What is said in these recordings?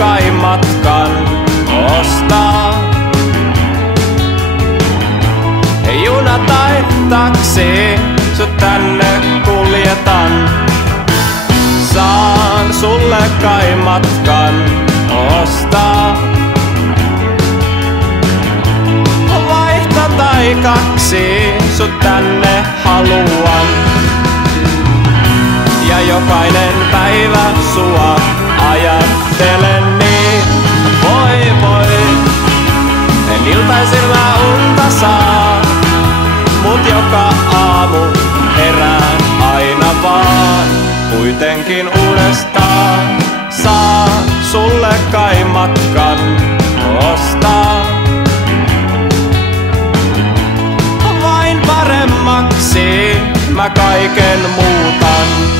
kai matkan ostaa. Juna tai taksi, sut tänne kuljetan. Saan sulle kai matkan ostaa. Vaihta tai kaksi, sut tänne haluan. Ja jokainen päivä sua ajattelen niin. Voi voi, en iltaisin mä unta saa. Mut joka aamu herään aina vaan. Kuitenkin uudestaan saa sulle kai matkan ostaa. Vain paremmaksi mä kaiken muutan.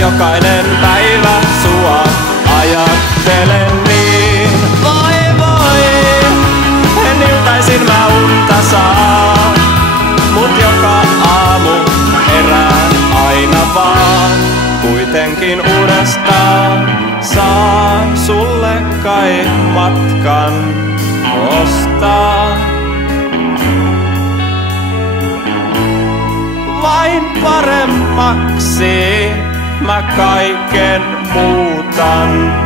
Jokainen päivä sua ajattelen niin. Voi voi, en iltaisin mä unta saa. Mut joka aamu herään aina vaan. Kuitenkin uudestaan saa sulle kai matkan ostaa. Vain paremmaksi mä kaiken muutan.